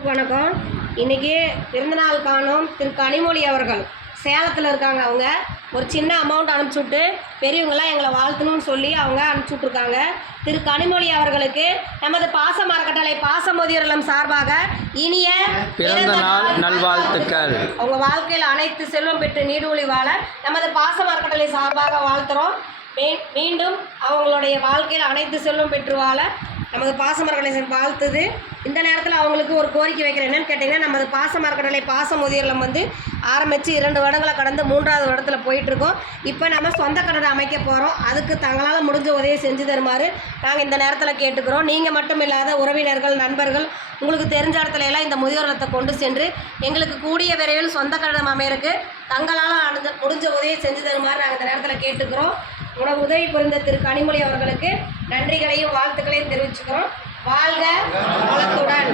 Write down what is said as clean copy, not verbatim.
வணக்கம். இன்னைக்கு பிறந்தநாள் காணும் திரு கனிமொழி அவர்கள் சேலத்தில் இருக்காங்க. அவங்க ஒரு சின்ன அமௌண்ட் அனுப்பிச்சுட்டு பெரியவங்களாம் எங்களை வாழ்த்தணும்னு சொல்லி அவங்க அனுப்பிச்சுட்ருக்காங்க. திரு கனிமொழி அவர்களுக்கு நமது பாசம் அறக்கட்டளை பாசமுதியோர் இல்லம் சார்பாக இனிய பிறந்த நாள் நல்வாழ்த்துக்கள். அவங்க வாழ்க்கையில் அனைத்து செல்வம் பெற்று நீடூழி வாழ நமது பாசம் அறக்கட்டளை சார்பாக வாழ்த்துறோம். மீண்டும் அவங்களுடைய வாழ்க்கையில் அனைத்து செல்வம் பெற்று வாழ நமது பாசம் அறக்கட்டளை வாழ்த்துது. இந்த நேரத்தில் அவங்களுக்கு ஒரு கோரிக்கை வைக்கிறேன். என்னென்னு கேட்டிங்கன்னா, நமது பாசம் அறக்கட்டளை பாசமுதியோர் இல்லம் ஆரம்பித்து 2 வருடங்களை கடந்து 3வது வருடத்தில் போயிட்டுருக்கோம். இப்போ நம்ம சொந்த கட்டடம் அமைக்க போகிறோம். அதுக்கு தங்களால் முடிஞ்ச உதவி செஞ்சு தருமாறு நாங்கள் இந்த நேரத்தில் கேட்டுக்கிறோம். நீங்கள் மட்டும் இல்லாத உறவினர்கள், நண்பர்கள், உங்களுக்கு தெரிஞ்ச இடத்துல எல்லாம் இந்த முதியோர் இல்லத்தை கொண்டு சென்று எங்களுக்கு கூடிய விரைவில் சொந்த கட்டடம் அமையறதுக்கு தங்களால் முடிஞ்ச உதவியை செஞ்சு தருமாறு நாங்கள் இந்த நேரத்தில் கேட்டுக்கிறோம். உதவி புரிந்த திரு கனிமொழி அவர்களுக்கு நன்றிகளையும் வாழ்த்துக்களையும் தெரிவிச்சுக்கிறோம். வாழ்க வளத்துடன்.